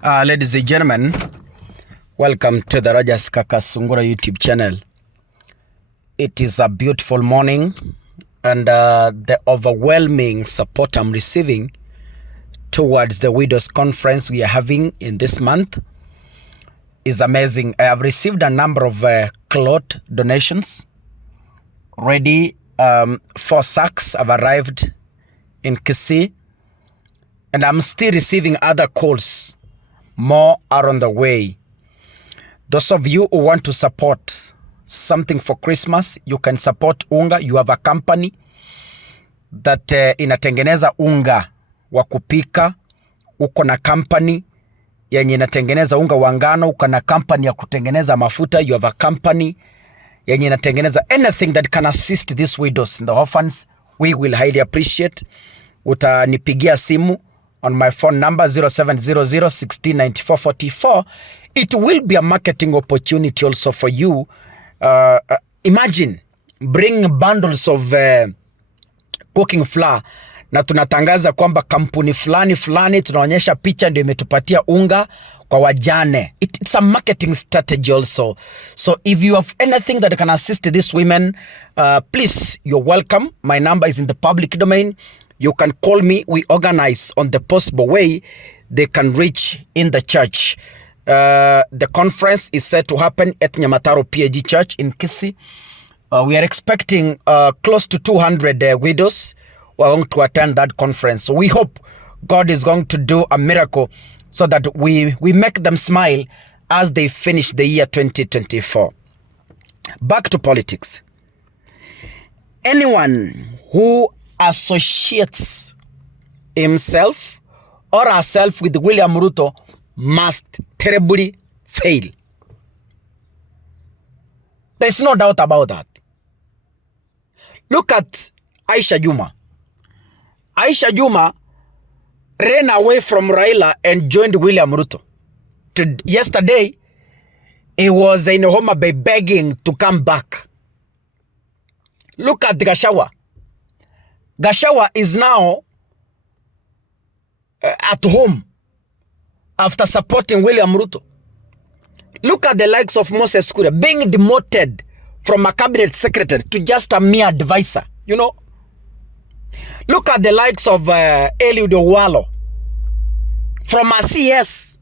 Ladies and gentlemen, welcome to the Rajas Kakasungura YouTube channel. It is a beautiful morning, and the overwhelming support I'm receiving towards the Widows Conference we are having in this month is amazing. I have received a number of cloth donations. Already 4 sacks have arrived in Kisii, and I'm still receiving other calls. More are on the way. Those of you who want to support something for Christmas, you can support unga. You have a company that inatengeneza unga wa kupika. Uko na company yenye inatengeneza unga wa ngano. Uko na company ya kutengeneza mafuta. You have a company yenye inatengeneza anything that can assist these widows and the orphans. We will highly appreciate. Utanipigia simu on my phone number 0700-169444. It will be a marketing opportunity also for you. Imagine bring bundles of cooking flour na tunatangaza kwamba kampuni fulani tunaonyesha picha ndio imetupatia unga kwa wajane. It's a marketing strategy also. So if you have anything that can assist these women, please, you're welcome. My number is in the public domain. You can call me. We organize on the possible way they can reach in the church. The conference is set to happen at Nyamataro PAG Church in Kisii. We are expecting close to 200 widows who are going to attend that conference. So we hope God is going to do a miracle so that we make them smile as they finish the year 2024. Back to politics. Anyone who associates himself or herself with William Ruto must terribly fail. There's no doubt about that. Look at Aisha Juma. Aisha Juma ran away from Raila and joined William Ruto. Yesterday, he was in Homa Bay begging to come back. Look at Gachagua. Gachagua is now at home after supporting William Ruto. Look at the likes of Moses Kuria being demoted from a cabinet secretary to just a mere advisor, you know. Look at the likes of Eliud Owalo from a CS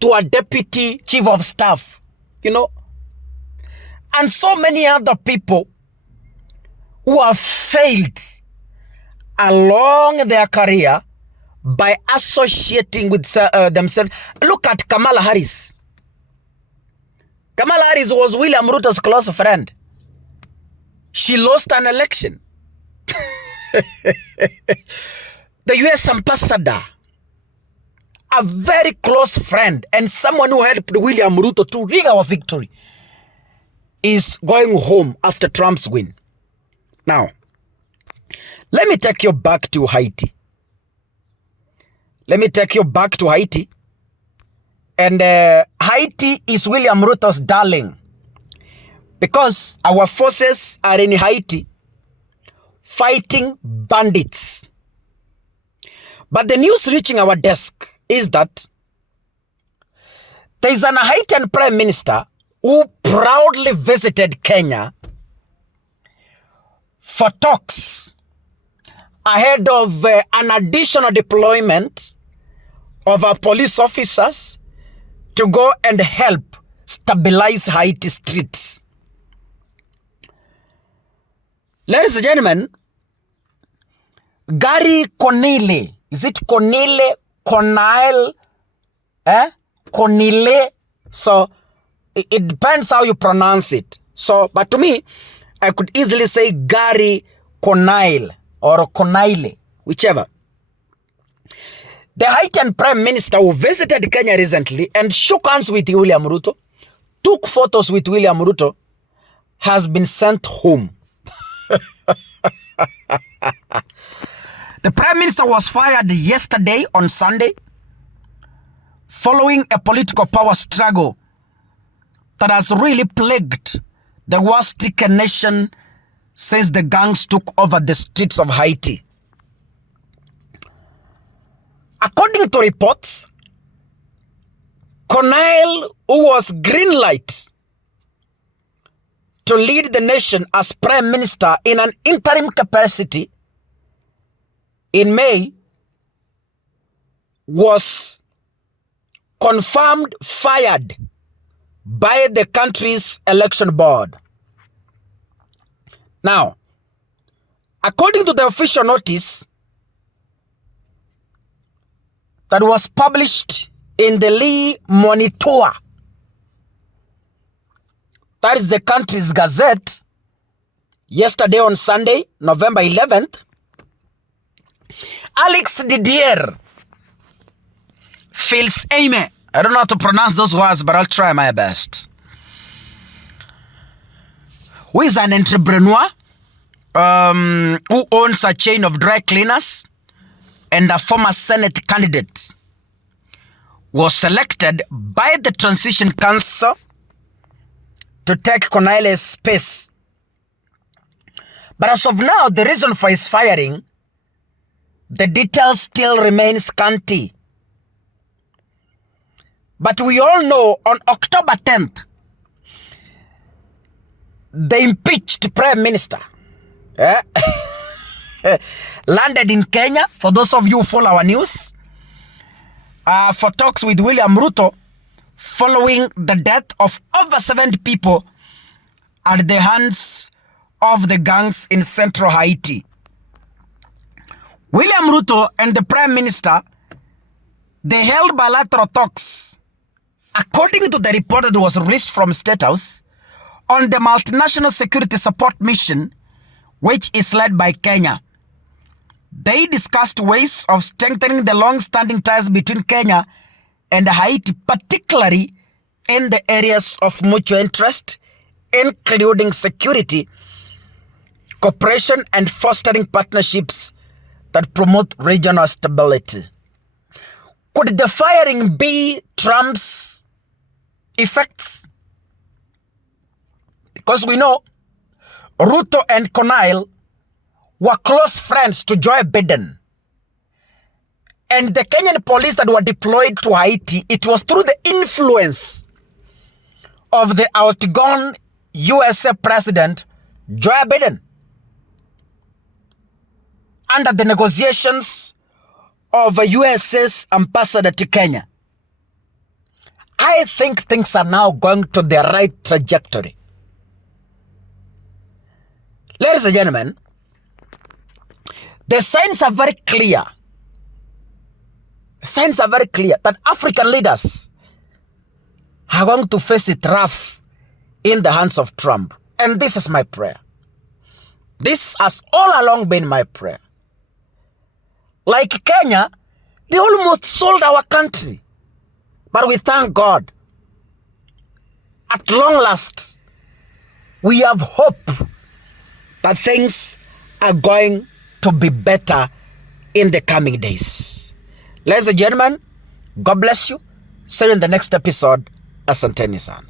to a deputy chief of staff, you know. And so many other people who have failed along their career by associating with themselves. Look at Kamala Harris. Kamala Harris was William Ruto's close friend. She lost an election. The US ambassador, a very close friend and someone who helped William Ruto to rig our victory, is going home after Trump's win. Now, let me take you back to Haiti. Let me take you back to Haiti. And Haiti is William Ruto's darling, because our forces are in Haiti fighting bandits. But the news reaching our desk is that there is an Haitian prime minister who proudly visited Kenya for talks ahead of an additional deployment of our police officers to go and help stabilize Haiti streets. Ladies and gentlemen, Gary Conile, is it Conile? Conile? Conile? So, it depends how you pronounce it. So, but to me, I could easily say Gary Conile or Conile, whichever. The Haitian Prime Minister who visited Kenya recently and shook hands with William Ruto, took photos with William Ruto, has been sent home. The Prime Minister was fired yesterday on Sunday following a political power struggle that has really plagued the worst-stricken nation since the gangs took over the streets of Haiti. According to reports, Cornel, who was green light to lead the nation as prime minister in an interim capacity in May, was confirmed fired by the country's election board. Now, according to the official notice that was published in the Lee Monitor, that is the country's gazette, yesterday on Sunday, November 11th, Alex Didier feels aime. I don't know how to pronounce those words, but I'll try my best. Who is an entrepreneur who owns a chain of dry cleaners and a former Senate candidate, was selected by the Transition Council to take Cornelius' space. But as of now, the reason for his firing, the details still remain scanty. But we all know on October 10th, the impeached Prime Minister landed in Kenya, for those of you who follow our news, for talks with William Ruto following the death of over 70 people at the hands of the gangs in central Haiti. William Ruto and the Prime Minister, they held bilateral talks, according to the report that was released from State House, on the multinational security support mission, which is led by Kenya. They discussed ways of strengthening the long-standing ties between Kenya and Haiti, particularly in the areas of mutual interest, including security, cooperation, and fostering partnerships that promote regional stability. Could the firing be Trump's effects? Because we know Ruto and Cornel were close friends to Joe Biden. And the Kenyan police that were deployed to Haiti, it was through the influence of the outgone USA President Joe Biden, under the negotiations of a US's ambassador to Kenya. I think things are now going to the right trajectory. Ladies and gentlemen, the signs are very clear. Signs are very clear that African leaders are going to face it rough in the hands of Trump. And this is my prayer. This has all along been my prayer. Like Kenya, they almost sold our country. But we thank God. At long last, we have hope that things are going to be better in the coming days. Ladies and gentlemen, God bless you. See you in the next episode. Asanteni sana.